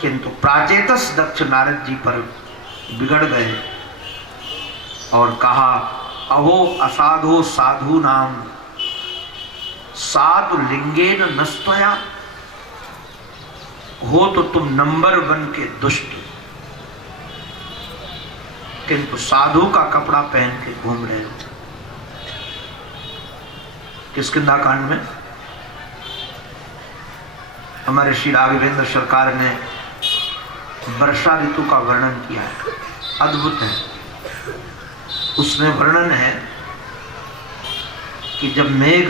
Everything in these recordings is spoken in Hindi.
किंतु प्राचेतस दक्ष नारद जी पर बिगड़ गए और कहा, अहो असाधो साधु नाम साधु लिंगेन नस्तया, हो तो तुम नंबर 1 के दुष्ट, किंतु साधु का कपड़ा पहन के घूम रहे हो। किष्किंधा कांड में हमारे श्री राघवेंद्र सरकार ने वर्षा ऋतु का वर्णन किया है, अद्भुत है। उसमें वर्णन है कि जब मेघ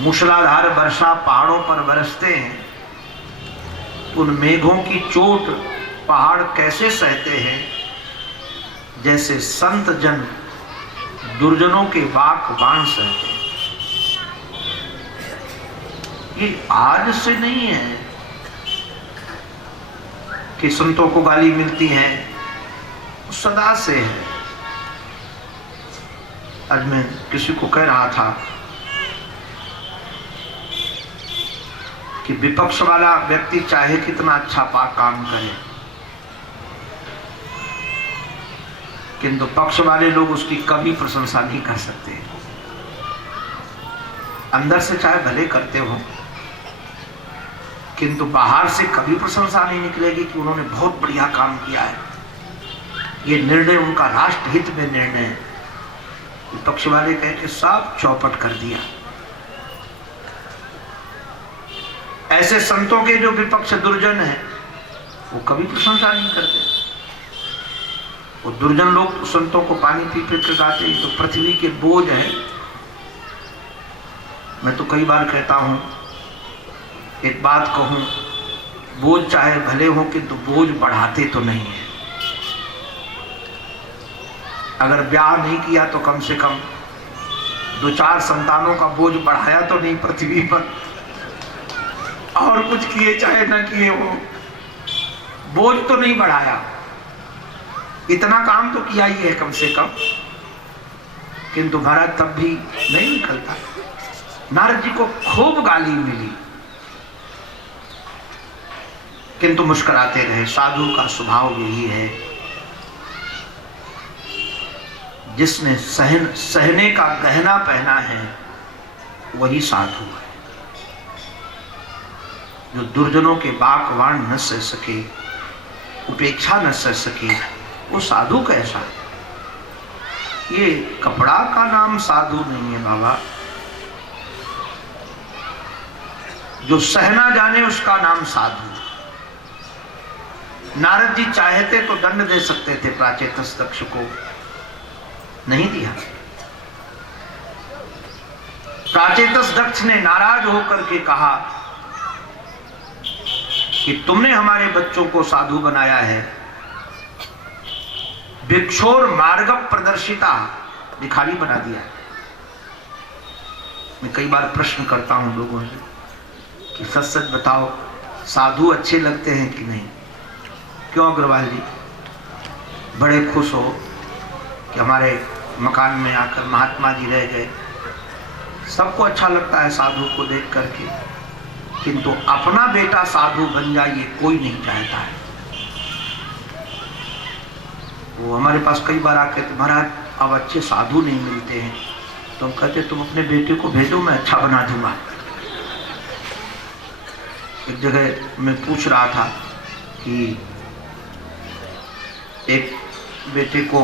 मूसलाधार वर्षा पहाड़ों पर बरसते हैं, उन मेघों की चोट पहाड़ कैसे सहते हैं, जैसे संत जन दुर्जनों के वाक बाण सहते हैं। ये आज से नहीं है कि संतों को गाली मिलती है, सदा से है। आज मैं किसी को कह रहा था कि विपक्ष वाला व्यक्ति चाहे कितना अच्छा पाक काम करे, किंतु पक्ष वाले लोग उसकी कभी प्रशंसा नहीं कर सकते। अंदर से चाहे भले करते हो, किंतु बाहर से कभी प्रशंसा नहीं निकलेगी कि उन्होंने बहुत बढ़िया काम किया है। ये निर्णय उनका राष्ट्रहित में निर्णय है। विपक्ष वाले कह के सब चौपट कर दिया। ऐसे संतों के जो विपक्ष दुर्जन है, वो कभी प्रशंसा नहीं करते। वो दुर्जन लोग संतों को पानी पी पी के गाते हैं, तो पृथ्वी के बोझ है। मैं तो कई बार कहता हूं, एक बात कहूं, बोझ चाहे भले हो किंतु बोझ बढ़ाते तो नहीं है। अगर ब्याह नहीं किया तो कम से कम 2-4 संतानों का बोझ बढ़ाया तो नहीं पृथ्वी पर। और कुछ किए चाहे ना किए हो, बोझ तो नहीं बढ़ाया। इतना काम तो किया ही है कम से कम, किंतु महाराज तब भी नहीं निकलता। नारद जी को खूब गाली मिली, किंतु मुस्कुराते रहे। साधु का स्वभाव यही है, जिसने सहने का गहना पहना है वही साधु है। जो दुर्जनों के बाक बाण न सह सके, उपेक्षा न सह सके, वो साधु कैसा है। ये कपड़ा का नाम साधु नहीं है बाबा। जो सहना जाने उसका नाम साधु। नारद जी चाहते तो दंड दे सकते थे प्राचेतस दक्ष को, नहीं दिया। प्राचेतस दक्ष ने नाराज होकर के कहा कि तुमने हमारे बच्चों को साधु बनाया है, भिक्षोर मार्ग प्रदर्शिता, भिखारी बना दिया। मैं कई बार प्रश्न करता हूं लोगों से कि सच सच बताओ, साधु अच्छे लगते हैं कि नहीं? क्यों अग्रवाल जी बड़े खुश हो कि हमारे मकान में आकर महात्मा जी रह गए? सबको अच्छा लगता है साधु को देख करके, किंतु अपना बेटा साधु बन जाए ये कोई नहीं चाहता है। वो हमारे पास कई बार आके, महाराज अब अच्छे साधु नहीं मिलते हैं, तो हम कहते तुम अपने बेटे को भेजो, मैं अच्छा बना दूंगा। एक जगह मैं पूछ रहा था कि एक बेटे को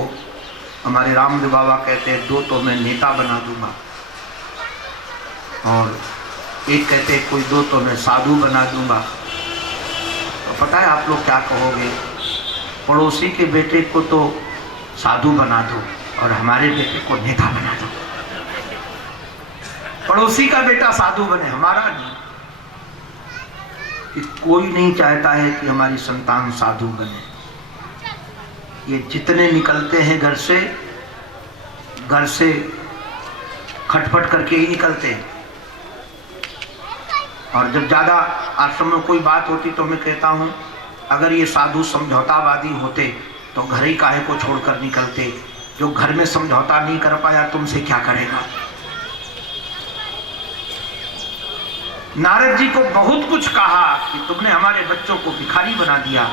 हमारे रामदेव बाबा कहते हैं 2 तो मैं नेता बना दूंगा, और एक कहते हैं कोई 2 तो मैं साधु बना दूंगा। तो पता है आप लोग क्या कहोगे? पड़ोसी के बेटे को तो साधु बना दो और हमारे बेटे को नेता बना दो। पड़ोसी का बेटा साधु बने, हमारा नहीं। कि कोई नहीं चाहता है कि हमारी संतान साधु बने। ये जितने निकलते हैं घर से खटपट करके ही निकलते हैं। और जब ज्यादा आश्रम में कोई बात होती तो मैं कहता हूं, अगर ये साधु समझौतावादी होते तो घर ही काहे को छोड़कर निकलते। जो घर में समझौता नहीं कर पाया तुमसे क्या करेगा? नारद जी को बहुत कुछ कहा कि तुमने हमारे बच्चों को भिखारी बना दिया,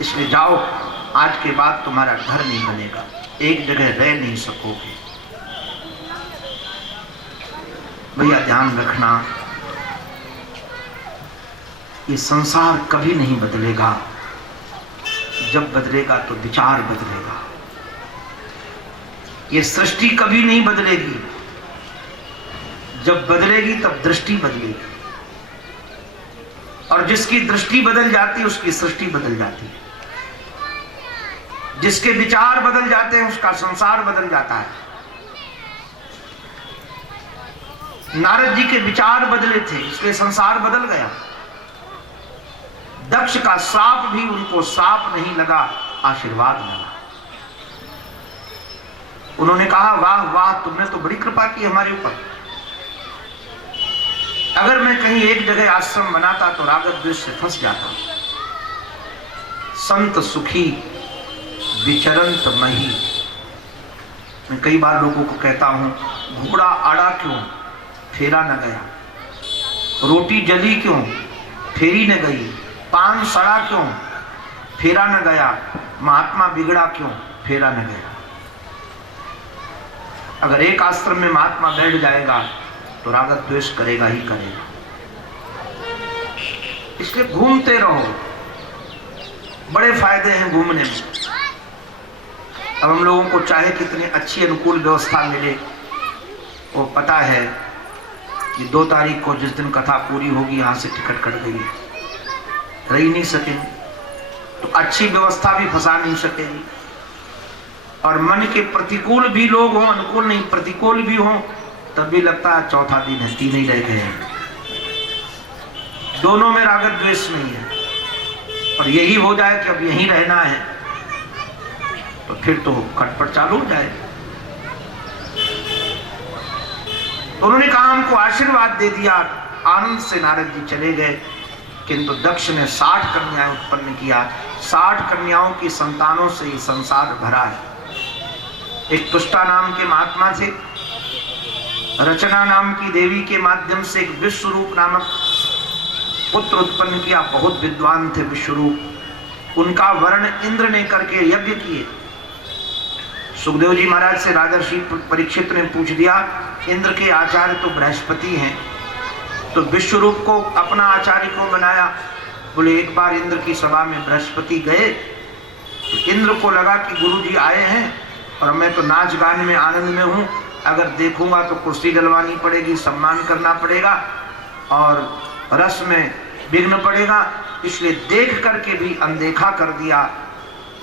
इसलिए जाओ, आज के बाद तुम्हारा घर नहीं बनेगा, एक जगह रह नहीं सकोगे। भैया ध्यान रखना, ये संसार कभी नहीं बदलेगा, जब बदलेगा तो विचार बदलेगा। ये सृष्टि कभी नहीं बदलेगी, जब बदलेगी तब दृष्टि बदलेगी, और जिसकी दृष्टि बदल जाती है उसकी सृष्टि बदल जाती है। जिसके विचार बदल जाते हैं उसका संसार बदल जाता है। नारद जी के विचार बदले थे इसलिए संसार बदल गया। दक्ष का श्राप भी उनको श्राप नहीं लगा, आशीर्वाद लगा। उन्होंने कहा वाह वाह, तुमने तो बड़ी कृपा की हमारे ऊपर। अगर मैं कहीं एक जगह आश्रम बनाता तो राग द्वेष से फंस जाता। संत सुखी विचरंत मही। मैं कई बार लोगों को कहता हूं, घोड़ा आड़ा क्यों, फेरा न गया। रोटी जली क्यों, फेरी न गई। पान सड़ा क्यों, फेरा न गया। महात्मा बिगड़ा क्यों, फेरा न गया। अगर एक आश्रम में महात्मा बैठ जाएगा तो राग द्वेष करेगा ही करेगा। इसलिए घूमते रहो, बड़े फायदे हैं घूमने में। अब हम लोगों को चाहे कितनी अच्छी अनुकूल व्यवस्था मिले, वो पता है कि 2 तारीख को जिस दिन कथा पूरी होगी यहां से टिकट कट गई है, रह नहीं सकेंगे, तो अच्छी व्यवस्था भी फंसा नहीं सकेगी। और मन के प्रतिकूल भी लोग हों, अनुकूल नहीं प्रतिकूल भी हों, तब भी लगता है चौथा दिन है, 3 ही रह गए हैं। दोनों में राग द्वेष नहीं है। और यही हो जाए कि अब यहीं रहना है, तो फिर तो खटपट चालू हो जाए। तो उन्होंने कहा हमको आशीर्वाद दे दिया। आनंद से नारद जी चले गए। किंतु दक्ष ने 60 कन्याएं उत्पन्न किया। 60 कन्याओं की संतानों से ये संसार भरा है। एक तुष्टा नाम के महात्मा थे, रचना नाम की देवी के माध्यम से एक विश्वरूप नामक पुत्र उत्पन्न किया। बहुत विद्वान थे विश्वरूप। उनका वर्ण इंद्र ने करके यज्ञ किए। सुखदेव जी महाराज से राजर्षि परीक्षित ने पूछ दिया, इंद्र के आचार्य तो बृहस्पति हैं, तो विश्वरूप को अपना आचार्य क्यों बनाया? बोले एक बार इंद्र की सभा में बृहस्पति गए तो इंद्र को लगा कि गुरु जी आए हैं और मैं तो नाच गान में आनंद में हूं, अगर देखूंगा तो कुर्सी डलवानी पड़ेगी, सम्मान करना पड़ेगा और रस में विघ्न पड़ेगा, इसलिए देख करके भी अनदेखा कर दिया।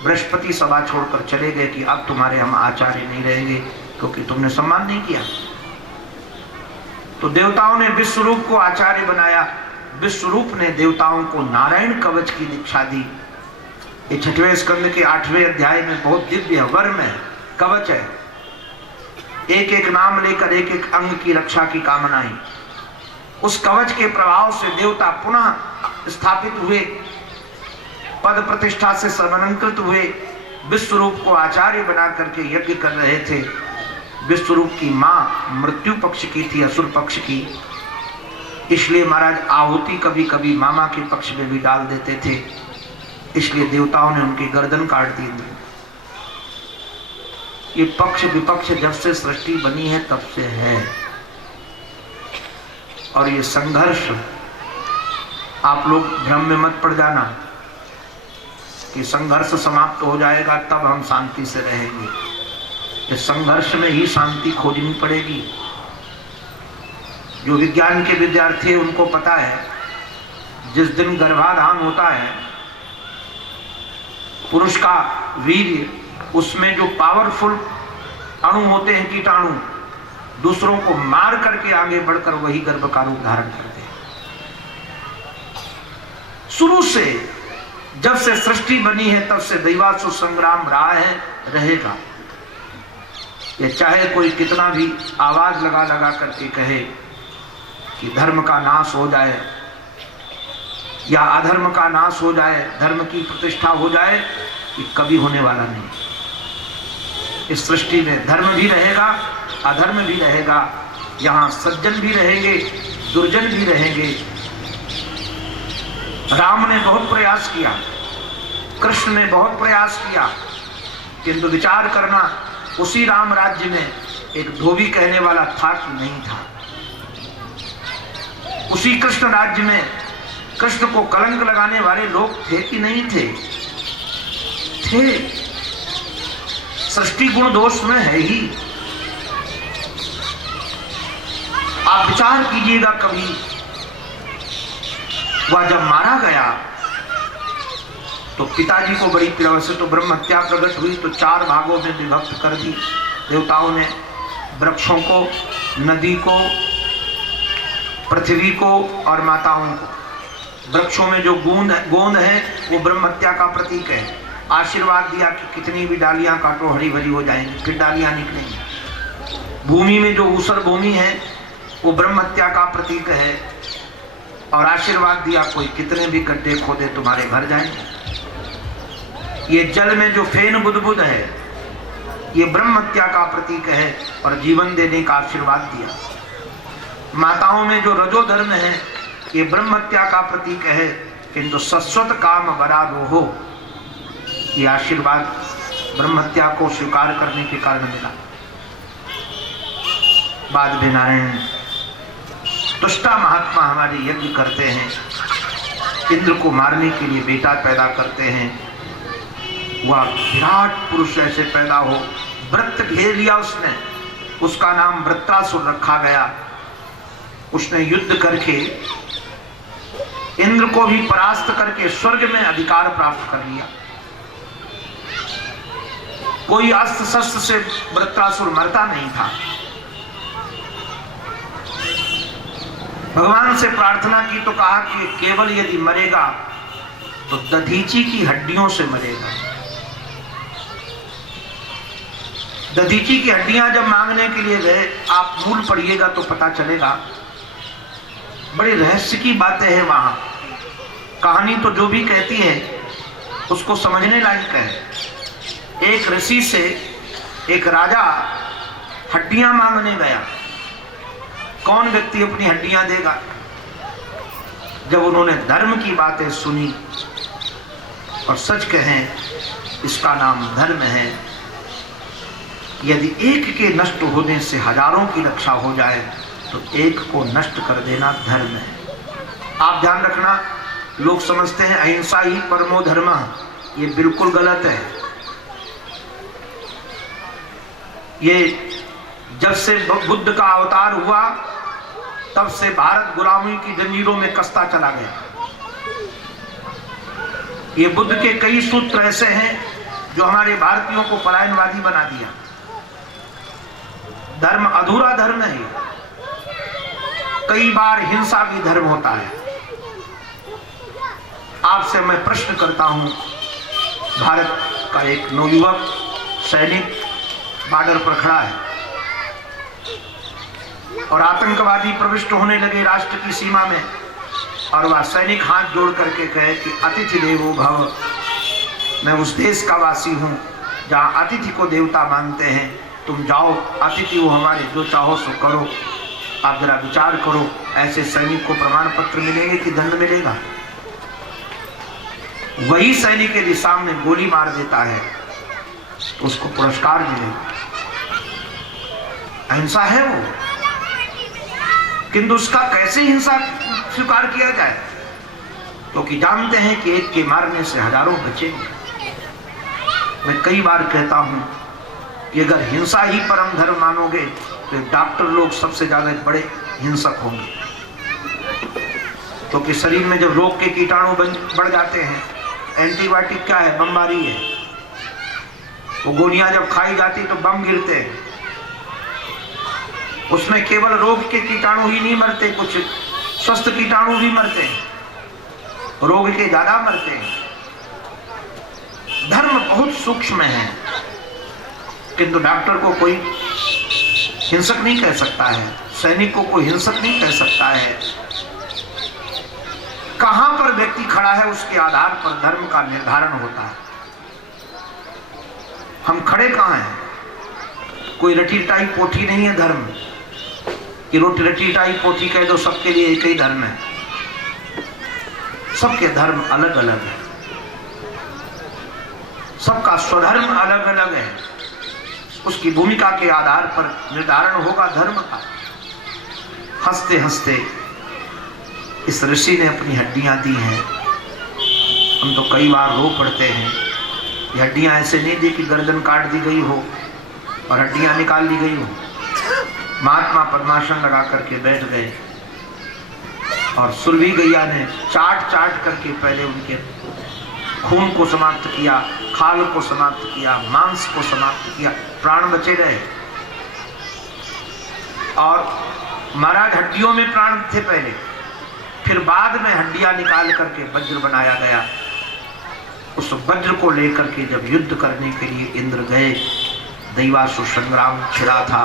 बृहस्पति सभा छोड़कर चले गए कि अब तुम्हारे हम आचार्य नहीं रहेंगे क्योंकि तुमने सम्मान नहीं किया। तो देवताओं ने विश्वरूप को आचार्य बनाया। विश्वरूप ने देवताओं को नारायण कवच की दीक्षा दी। ये 6वें स्कंद के 8वें अध्याय में बहुत दिव्य वर्म है, कवच है। एक एक नाम लेकर एक एक अंग की रक्षा की कामनाएं। उस कवच के प्रभाव से देवता पुनः स्थापित हुए, पद प्रतिष्ठा से सर्वालंकृत हुए। विश्वरूप को आचार्य बना करके यज्ञ कर रहे थे। विश्वरूप की मां मृत्यु पक्ष की थी, असुर पक्ष की, इसलिए महाराज आहुति कभी कभी मामा के पक्ष में भी डाल देते थे। इसलिए देवताओं ने उनकी गर्दन काट दी। ये पक्ष विपक्ष जब से सृष्टि बनी है तब से है। और ये संघर्ष, आप लोग भ्रम में मत पड़ जाना कि संघर्ष समाप्त हो जाएगा तब हम शांति से रहेंगे। इस संघर्ष में ही शांति खोजनी पड़ेगी। जो विज्ञान के विद्यार्थी हैं उनको पता है, जिस दिन गर्भाधान होता है पुरुष का वीर्य, उसमें जो पावरफुल अणु होते हैं, कीटाणु, दूसरों को मार करके आगे बढ़कर वही गर्भ का रूप धारण करते हैं। शुरू से जब से सृष्टि बनी है तब से दैवासुर संग्राम रहा है, रहेगा। ये चाहे कोई कितना भी आवाज लगा लगा करके कहे कि धर्म का नाश हो जाए या अधर्म का नाश हो जाए, धर्म की प्रतिष्ठा हो जाए, ये कभी होने वाला नहीं। इस सृष्टि में धर्म भी रहेगा, अधर्म भी रहेगा। यहाँ सज्जन भी रहेंगे, दुर्जन भी रहेंगे। राम ने बहुत प्रयास किया, कृष्ण ने बहुत प्रयास किया, किंतु विचार करना उसी राम राज्य में एक धोबी कहने वाला था कि नहीं था। उसी कृष्ण राज्य में कृष्ण को कलंक लगाने वाले लोग थे कि नहीं थे? थे। सृष्टि गुण दोष में है ही। आप विचार कीजिएगा, कभी वह जब मारा गया तो पिताजी को बड़ी पीड़ा से तो ब्रह्म हत्या प्रकट हुई तो 4 भागों में विभक्त कर दी देवताओं ने, वृक्षों को, नदी को, पृथ्वी को और माताओं को। वृक्षों में जो गोंद है वो ब्रह्म हत्या का प्रतीक है। आशीर्वाद दिया कि कितनी भी डालियां काटो हरी भरी हो जाएंगी, फिर डालियां निकलेंगी। भूमि में जो ऊसर भूमि है वो ब्रह्म हत्या का प्रतीक है। और आशीर्वाद दिया कोई कितने भी गड्ढे खोदे तुम्हारे घर जाएंगे। ये जल में जो फेन बुदबुद है ये ब्रह्म हत्या का प्रतीक है और जीवन देने का आशीर्वाद दिया। माताओं में जो रजो धर्म है ये ब्रह्म हत्या का प्रतीक है, किंतु सस्वत काम बरा रोहो, ये आशीर्वाद ब्रह्म हत्या को स्वीकार करने के कारण मिला। बाद में नारायण दुष्टा महात्मा हमारे यज्ञ करते हैं, इंद्र को मारने के लिए बेटा पैदा करते हैं। वह विराट पुरुष ऐसे पैदा हो, व्रत घेर लिया उसने, उसका नाम वृत्रासुर रखा गया। उसने युद्ध करके इंद्र को भी परास्त करके स्वर्ग में अधिकार प्राप्त कर लिया। कोई अस्त्र शस्त्र से वृत्रासुर मरता नहीं था। भगवान से प्रार्थना की तो कहा कि केवल यदि मरेगा तो दधीची की हड्डियों से मरेगा। दधीची की हड्डियां जब मांगने के लिए गए, आप मूल पढ़िएगा तो पता चलेगा, बड़ी रहस्य की बातें हैं वहां। कहानी तो जो भी कहती है उसको समझने लायक है। एक ऋषि से एक राजा हड्डियां मांगने गया। कौन व्यक्ति अपनी हड्डियां देगा? जब उन्होंने धर्म की बातें सुनी, और सच कहें इसका नाम धर्म है, यदि एक के नष्ट होने से हजारों की रक्षा हो जाए तो एक को नष्ट कर देना धर्म है। आप ध्यान रखना, लोग समझते हैं अहिंसा ही परमो धर्म, ये बिल्कुल गलत है। ये जब से बुद्ध का अवतार हुआ तब से भारत गुलामी की जंजीरों में कसता चला गया। ये बुद्ध के कई सूत्र ऐसे हैं जो हमारे भारतीयों को पलायनवादी बना दिया। धर्म अधूरा धर्म है। कई बार हिंसा भी धर्म होता है। आपसे मैं प्रश्न करता हूं, भारत का एक नवयुवक सैनिक बॉर्डर पर खड़ा है और आतंकवादी प्रविष्ट होने लगे राष्ट्र की सीमा में, और वह सैनिक हाथ जोड़ करके कहे कि अतिथि देवो भव, मैं उस देश का वासी हूं जहां अतिथि को देवता मानते हैं। तुम जाओ, अतिथि हो हमारे, जो चाहो सो करो। आप जरा विचार करो, ऐसे सैनिक को प्रमाण पत्र मिलेंगे कि दंड मिलेगा? वही सैनिक यदि सामने गोली मार देता है तो उसको पुरस्कार मिलेगा। अहिंसा है वो, किंतु उसका कैसे हिंसा स्वीकार किया जाए? क्योंकि जानते हैं कि एक के मारने से हजारों बचेंगे। मैं कई बार कहता हूं कि अगर हिंसा ही परम धर्म मानोगे तो डॉक्टर लोग सबसे ज्यादा बड़े हिंसक होंगे, क्योंकि शरीर में जब रोग के कीटाणु बढ़ जाते हैं, एंटीबायोटिक क्या है? बमबारी है। वो गोलियां जब खाई जाती तो बम गिरते हैं। उसमें केवल रोग के कीटाणु ही नहीं मरते, कुछ स्वस्थ कीटाणु भी मरते हैं, रोग के ज्यादा मरते हैं। धर्म बहुत सूक्ष्म है, किंतु डॉक्टर को कोई हिंसक नहीं कह सकता है, सैनिक को कोई हिंसक नहीं कह सकता है। कहां पर व्यक्ति खड़ा है उसके आधार पर धर्म का निर्धारण होता है। हम खड़े कहां हैं? कोई रटी टाई पोथी नहीं है धर्म। कि रोटी रटी टाई पोथी कह दो सबके लिए एक ही धर्म है। सबके धर्म अलग अलग है, सबका स्वधर्म अलग अलग है। उसकी भूमिका के आधार पर निर्धारण होगा धर्म का। हंसते हंसते इस ऋषि ने अपनी हड्डियां दी हैं। हम तो कई बार रो पड़ते हैं। ये हड्डियां ऐसे नहीं दी कि गर्दन काट दी गई हो और हड्डियां निकाल ली गई हो। महात्मा पद्मासन लगा करके बैठ गए और सुरभि गैया ने चाट चाट करके पहले उनके खून को समाप्त किया, खाल को समाप्त किया, मांस को समाप्त किया, प्राण बचे रहे। और महाराज हड्डियों में प्राण थे पहले, फिर बाद में हड्डियां निकाल करके वज्र बनाया गया। उस वज्र को लेकर के जब युद्ध करने के लिए इंद्र गए, दैवासुर संग्राम छिड़ा था।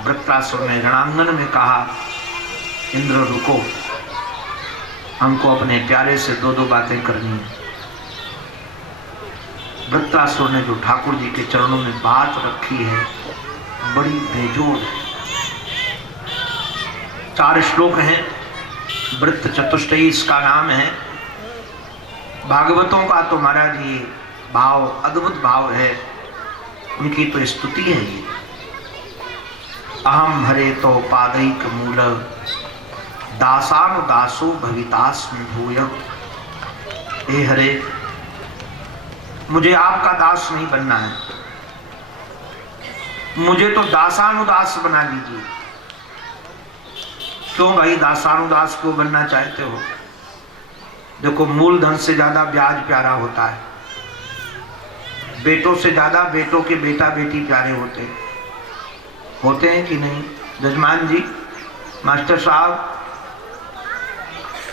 वृत्रासुर ने रणांगन में कहा, इंद्र रुको, हमको अपने प्यारे से दो दो बातें करनी है। वृत्रासुर ने जो ठाकुर जी के चरणों में बात रखी है बड़ी बेजोड़ है। 4 श्लोक हैं, वृत्त चतुष्टयी इसका नाम है। भागवतों का तो महाराज ये भाव अद्भुत भाव है, उनकी तो स्तुति है ये। अहम हरे तो पादैक मूल दासानुदासो भवितास्मि भूय। हे हरे, मुझे आपका दास नहीं बनना है, मुझे तो दासानुदास बना लीजिए। क्यों भाई दासानुदास क्यों बनना चाहते हो? देखो, मूलधन से ज्यादा ब्याज प्यारा होता है, बेटों से ज्यादा बेटों के बेटा बेटी प्यारे होते हैं कि नहीं? जजमान जी, मास्टर साहब,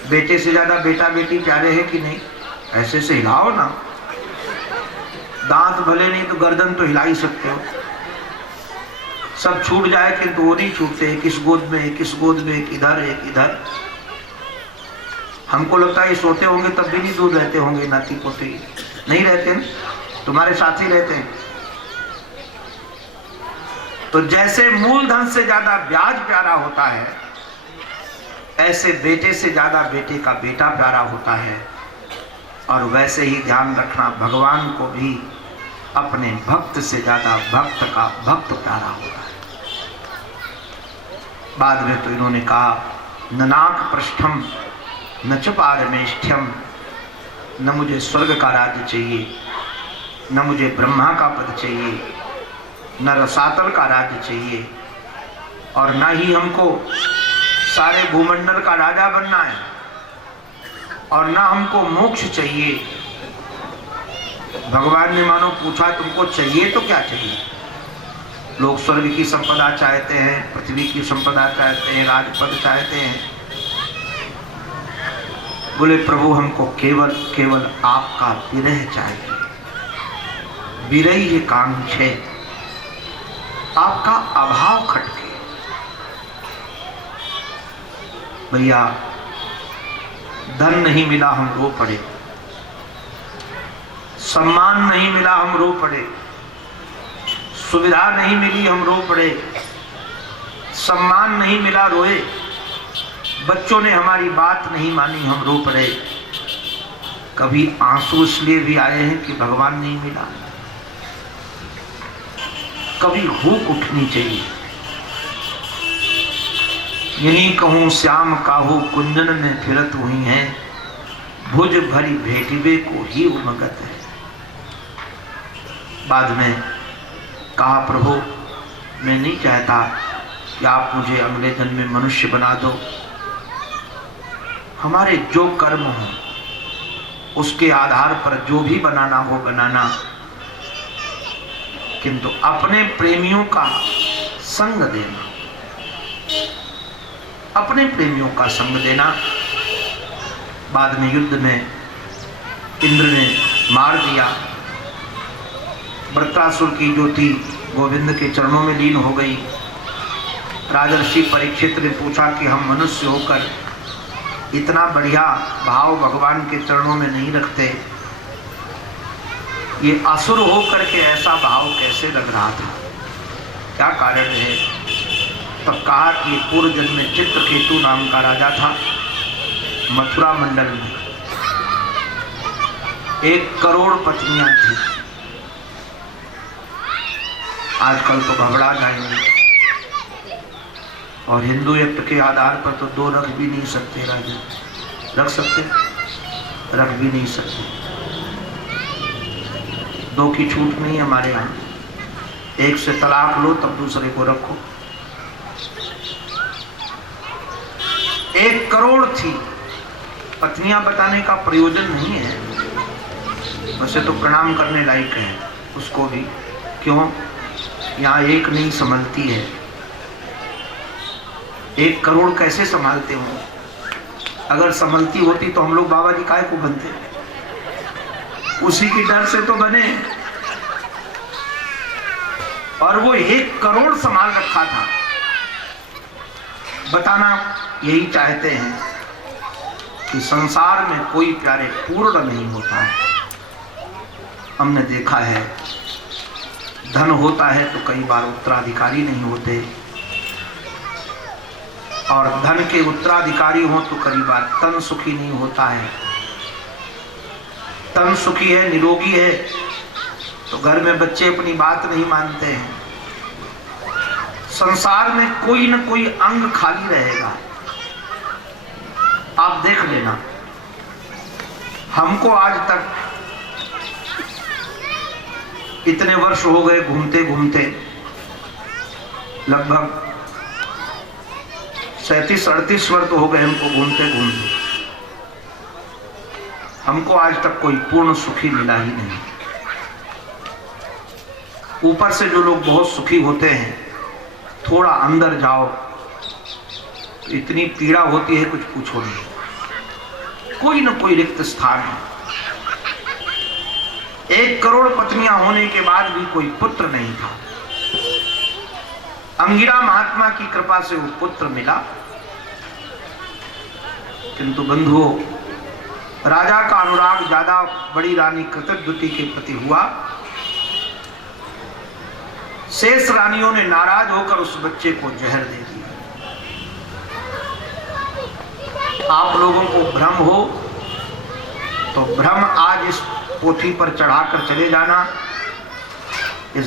बेटे से ज्यादा बेटा बेटी प्यारे हैं कि नहीं? ऐसे से हिलाओ ना, दांत भले नहीं तो गर्दन तो हिला ही सकते हो। सब छूट जाए किंतु वो नहीं छूटते। एक इस गोद में, एक इस गोद में, एक इधर, एक इधर। हमको लगता है ये सोते होंगे तब भी नहीं दूर रहते होंगे, नाती पोते नहीं रहते न? तुम्हारे साथ ही रहते हैं। तो जैसे मूलधन से ज्यादा ब्याज प्यारा होता है, ऐसे बेटे से ज्यादा बेटे का बेटा प्यारा होता है। और वैसे ही ध्यान रखना, भगवान को भी अपने भक्त से ज्यादा भक्त का भक्त प्यारा होता है। बाद में तो इन्होंने कहा, न नाक पृष्ठम न च पारमेष्ठ्यम, न मुझे स्वर्ग का राज्य चाहिए, न मुझे ब्रह्मा का पद चाहिए, न रसातल का राज्य चाहिए, और न ही हमको सारे भूमंडल का राजा बनना है, और न हमको मोक्ष चाहिए। भगवान ने मानो पूछा, तुमको चाहिए तो क्या चाहिए? लोग स्वर्ग की संपदा चाहते हैं, पृथ्वी की संपदा चाहते हैं, राजपद चाहते हैं। बोले प्रभु, हमको केवल केवल आपका विरह चाहिए। विरही कांक्षे, आपका अभाव खटके। भैया, धन नहीं मिला हम रो पड़े, सम्मान नहीं मिला हम रो पड़े, सुविधा नहीं मिली हम रो पड़े, सम्मान नहीं मिला रोए, बच्चों ने हमारी बात नहीं मानी हम रो पड़े। कभी आंसू इसलिए भी आए हैं कि भगवान नहीं मिला। कभी हूक उठनी चाहिए, यही कहूं श्याम काहू कुंजन में फिरत हुई हैं, भुज भरी भेटिबे को ही उमगत है। बाद में कहा, प्रभु मैं नहीं चाहता कि आप मुझे अगले जन्म में मनुष्य बना दो। हमारे जो कर्म हो उसके आधार पर जो भी बनाना हो बनाना, किंतु अपने प्रेमियों का संग देना, अपने प्रेमियों का संग देना। बाद में युद्ध में इंद्र ने मार दिया। वृत्रासुर की ज्योति गोविंद के चरणों में लीन हो गई। राजर्षि परीक्षित ने पूछा कि हम मनुष्य होकर इतना बढ़िया भाव भगवान के चरणों में नहीं रखते, ये असुर होकर के ऐसा भाव कैसे लग रहा था, क्या कारण है? तब कहा कि पूर्व जन्म में चित्रकेतु नाम का राजा था मथुरा मंडल में। 1 करोड़ पत्नियां थी। आजकल तो घबरा जाएंगे, और हिंदुत्व के आधार पर तो 2 रख भी नहीं सकते राजा। रख सकते? रख भी नहीं सकते। 2 की छूट नहीं है हमारे यहाँ। 1 से तलाक लो तब दूसरे को रखो। 1 करोड़ थी। पत्नियां बताने का प्रयोजन नहीं है, वैसे तो प्रणाम करने लायक है उसको भी। क्यों? यहाँ 1 नहीं संभलती है। 1 करोड़ कैसे संभालते हो? अगर संभलती होती तो हम लोग बाबा जी काहे को बनते? उसी की डर से तो बने। और वो 1 करोड़ संभाल रखा था। बताना यही चाहते हैं कि संसार में कोई प्यारे पूर्ण नहीं होता है। हमने देखा है, धन होता है तो कई बार उत्तराधिकारी नहीं होते, और धन के उत्तराधिकारी हो तो कई बार तन सुखी नहीं होता है। तन सुखी है, निरोगी है, तो घर में बच्चे अपनी बात नहीं मानते हैं। संसार में कोई न कोई अंग खाली रहेगा। आप देख लेना, हमको आज तक इतने वर्ष हो गए घूमते घूमते, लगभग 37-38 वर्ष तो हो गए हमको घूमते घूमते। हमको आज तक कोई पूर्ण सुखी मिला ही नहीं। ऊपर से जो लोग बहुत सुखी होते हैं, थोड़ा अंदर जाओ तो इतनी पीड़ा होती है कुछ पूछो नहीं। कोई न कोई रिक्त स्थान है। 1 करोड़ पत्नियां होने के बाद भी कोई पुत्र नहीं था। अंगिरा महात्मा की कृपा से वो पुत्र मिला, किंतु बंधुओं, राजा का अनुराग ज्यादा बड़ी रानी कृतद्रुति के प्रति हुआ। शेष रानियों ने नाराज होकर उस बच्चे को जहर दे दिया। आप लोगों को भ्रम हो तो भ्रम आज इस पोथी पर चढ़ाकर चले जाना। इस